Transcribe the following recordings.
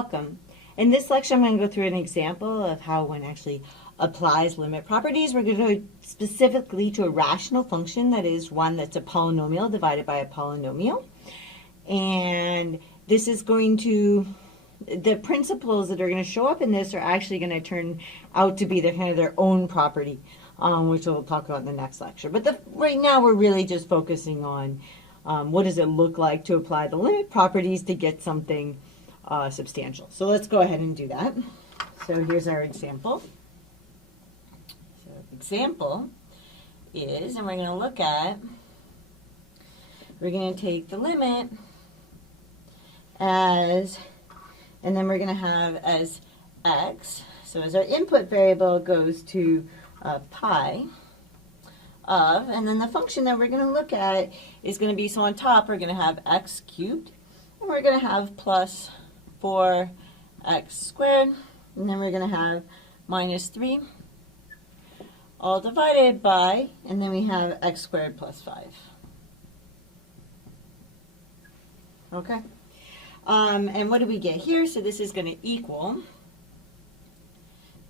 welcome. In this lecture, I'm going to go through an example of how one actually applies limit properties. We're going to go specifically to a rational function, that is one that's a polynomial divided by a polynomial. And this is going to, the principles that are going to show up in this are actually going to turn out to be their own property, which we'll talk about in the next lecture. But right now, we're really just focusing on what does it look like to apply the limit properties to get something substantial. So let's go ahead and do that. So here's our example. So example is, and we're going to look at, we're going to take the limit as, and then we're going to have as x. So as our input variable goes to pi of, and then the function that we're going to look at is going to be, so on top we're going to have x cubed, and we're going to have plus 4x squared, and then we're going to have minus 3, all divided by, and then we have x squared plus 5. Okay? And what do we get here? So this is going to equal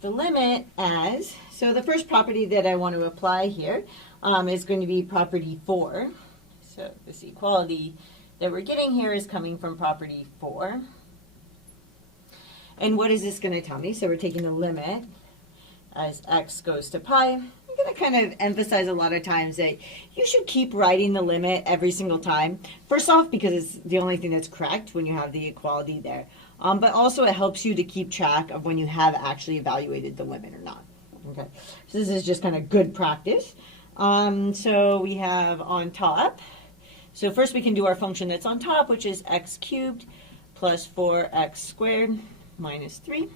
the limit as, so the first property that I want to apply here is going to be property 4. So this equality that we're getting here is coming from property 4. And what is this going to tell me? So we're taking the limit as x goes to pi. I'm going to kind of emphasize a lot of times that you should keep writing the limit every single time. First off, because it's the only thing that's correct when you have the equality there. But also it helps you to keep track of when you have actually evaluated the limit or not. Okay, so this is just kind of good practice. So we have on top, so first we can do our function that's on top, which is x cubed plus 4x squared minus 3.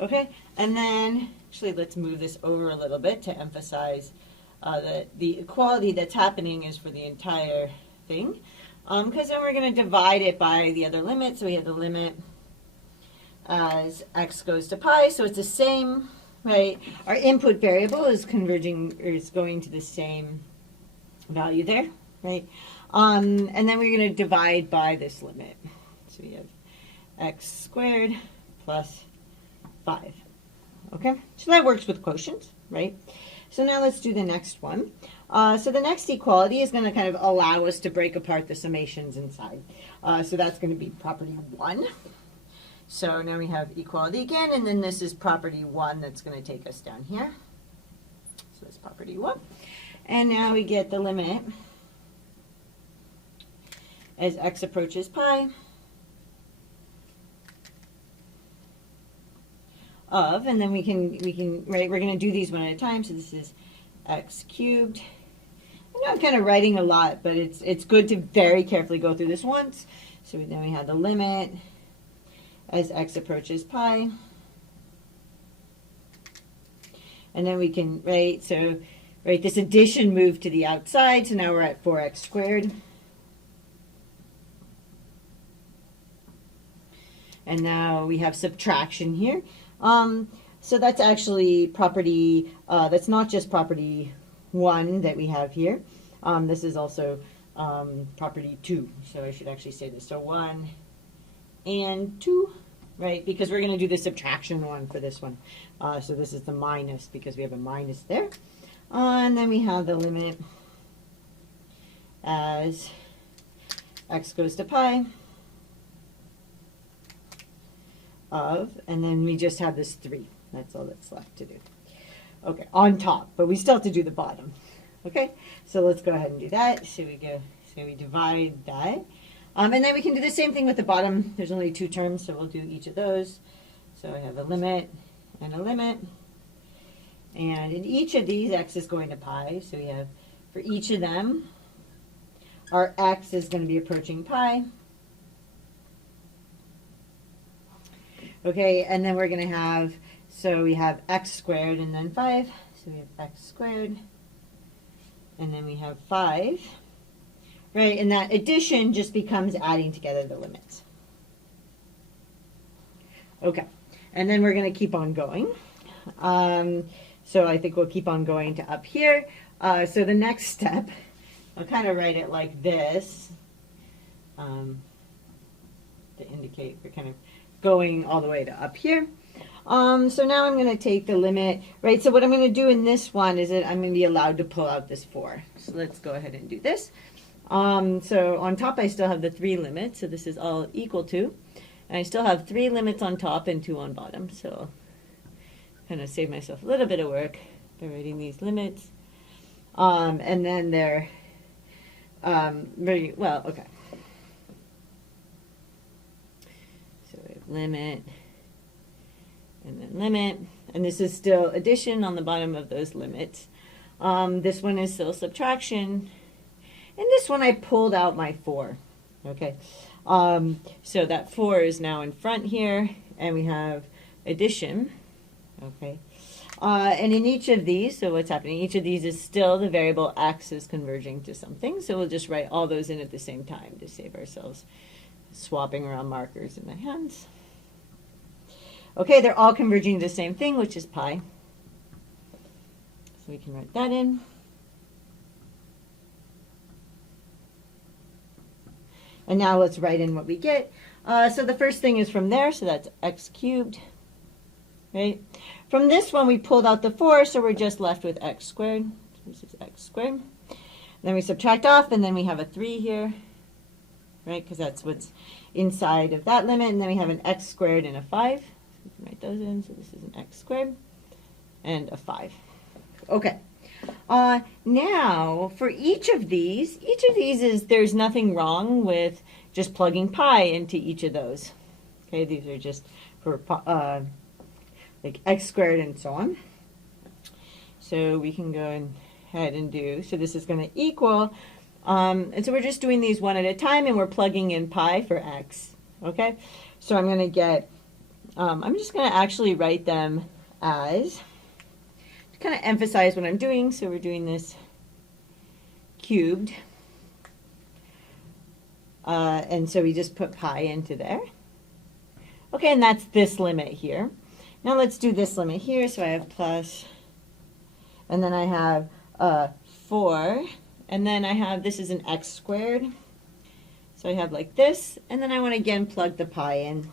Okay, and then actually let's move this over a little bit to emphasize that the equality that's happening is for the entire thing, because then we're going to divide it by the other limit. So we have the limit as x goes to pi, so it's the same, right? Our input variable is converging, or is going to the same value there, right? And then we're going to divide by this limit. So we have x squared plus 5. Okay, so that works with quotients, right? So now let's do the next one. So the next equality is going to kind of allow us to break apart the summations inside. So that's going to be property 1. So now we have equality again, and then this is property 1 that's going to take us down here. So that's property 1. And now we get the limit as x approaches pi of, and then we can right, we're going to do these one at a time. So this is x cubed. I know I'm kind of writing a lot, but it's good to very carefully go through this once. So then we have the limit as x approaches pi. And then we can, right, so, right, this addition moved to the outside, so now we're at 4x squared. And now we have subtraction here. So that's actually property, that's not just property 1 that we have here. This is also property 2. So I should actually say this. So 1 and 2, right? Because we're going to do the subtraction one for this one. So this is the minus because we have a minus there. And then we have the limit as x goes to pi of, and then we just have this 3. That's all that's left to do. Okay, on top, but we still have to do the bottom. Okay, so let's go ahead and do that. So we divide that. And then we can do the same thing with the bottom. There's only 2 terms, so we'll do each of those. So I have a limit and a limit. And in each of these, x is going to pi. So we have, for each of them, our x is going to be approaching pi. Okay, and then we're going to have, so we have x squared and then 5. So we have x squared. And then we have 5. Right, and that addition just becomes adding together the limits. Okay, and then we're going to keep on going. So I think we'll keep on going to up here. So the next step, I'll kind of write it like this to indicate we're kind of going all the way to up here. So now I'm going to take the limit, right? So what I'm going to do in this one is that I'm going to be allowed to pull out this 4. So let's go ahead and do this. So on top I still have the 3 limits, so this is all equal to. And I still have 3 limits on top and 2 on bottom, so I'll kind of save myself a little bit of work by writing these limits. And then they're very, well, okay. So we have limit, and then limit, and this is still addition on the bottom of those limits. This one is still subtraction, and this one I pulled out my 4, okay? So that 4 is now in front here, and we have addition, okay? And in each of these, so what's happening, each of these is still the variable x is converging to something, so we'll just write all those in at the same time to save ourselves swapping around markers in my hands. Okay, they're all converging to the same thing, which is pi. So we can write that in. And now let's write in what we get. So the first thing is from there, so that's x cubed, right? From this one, we pulled out the 4, so we're just left with x squared. So this is x squared. Then we subtract off, and then we have a 3 here, right? Because that's what's inside of that limit. And then we have an x squared and a 5. So we can write those in. So this is an x squared and a 5. Okay. Now, for each of these is, there's nothing wrong with just plugging pi into each of those. Okay, these are just for like x squared and so on. So we can go ahead and do, so this is going to equal, and so we're just doing these one at a time, and we're plugging in pi for x. Okay, so I'm going to get, I'm just going to actually write them as, kind of emphasize what I'm doing. So we're doing this cubed. And so we just put pi into there. Okay, and that's this limit here. Now let's do this limit here. So I have plus, and then I have 4, and then I have, this is an x squared. So I have like this, and then I want to again plug the pi in.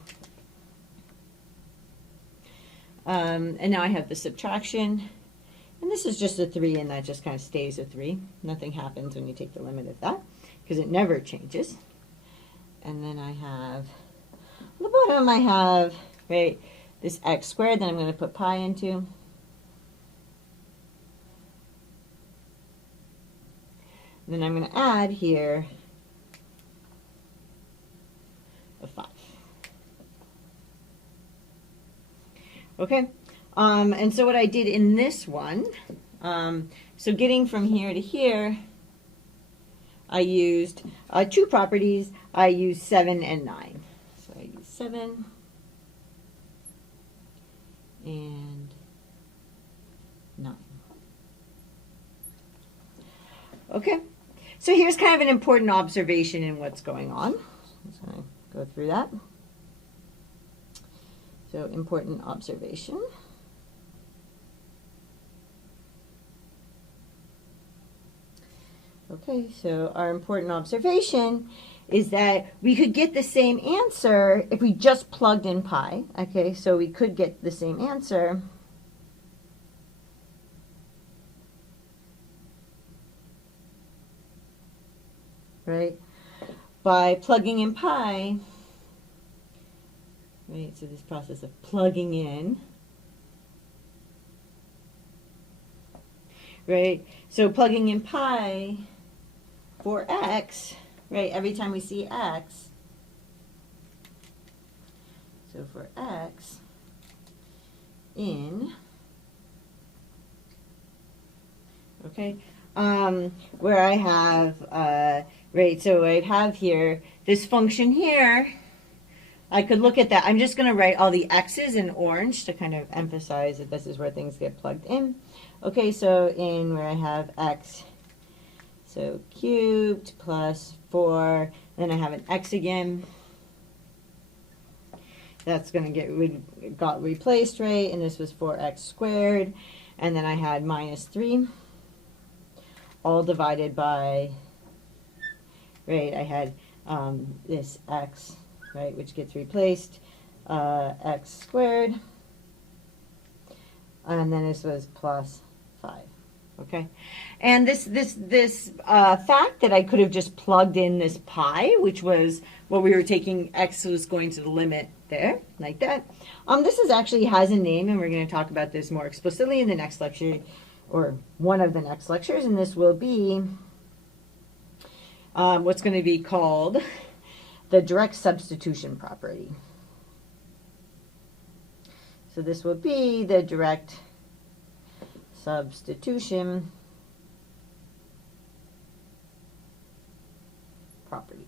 And now I have the subtraction. And this is just a 3, and that just kind of stays a 3. Nothing happens when you take the limit of that, because it never changes. And then I have, on the bottom I have, right, this x squared that I'm going to put pi into. And then I'm going to add here a 5. Okay. And so what I did in this one, so getting from here to here, I used 2 properties. I used 7 and 9. So I used 7 and 9. Okay, so here's kind of an important observation in what's going on. Let's kind of go through that. So important observation. Okay, so our important observation is that we could get the same answer if we just plugged in pi. Okay, so we could get the same answer right by plugging in pi. Right, so this process of plugging in. Right, so plugging in pi for x, right, every time we see x, so for x in, okay, where I have, right, so I'd have here, this function here, I could look at that. I'm just going to write all the x's in orange to kind of emphasize that this is where things get plugged in. Okay, so in where I have x, so cubed plus 4, then I have an x again. That's going to got replaced, right? And this was 4x squared. And then I had minus 3, all divided by, right, I had this x, right, which gets replaced. x squared, and then this was plus 5. Okay, and this fact that I could have just plugged in this pi, which was what we were taking, x was going to the limit there, like that. This is actually has a name, and we're going to talk about this more explicitly in the next lecture, or one of the next lectures, and this will be what's going to be called the direct substitution property. So this will be the direct substitution property.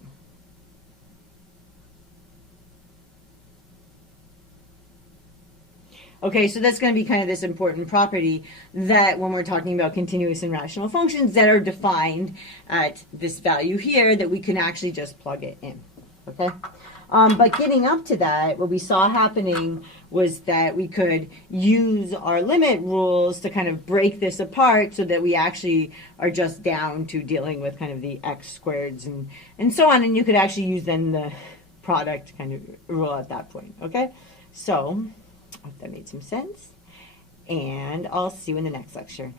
Okay, so that's going to be kind of this important property that when we're talking about continuous and rational functions that are defined at this value here, that we can actually just plug it in. Okay? But getting up to that, what we saw happening was that we could use our limit rules to kind of break this apart so that we actually are just down to dealing with kind of the x squareds and so on. And you could actually use then the product kind of rule at that point. Okay? So I hope that made some sense. And I'll see you in the next lecture.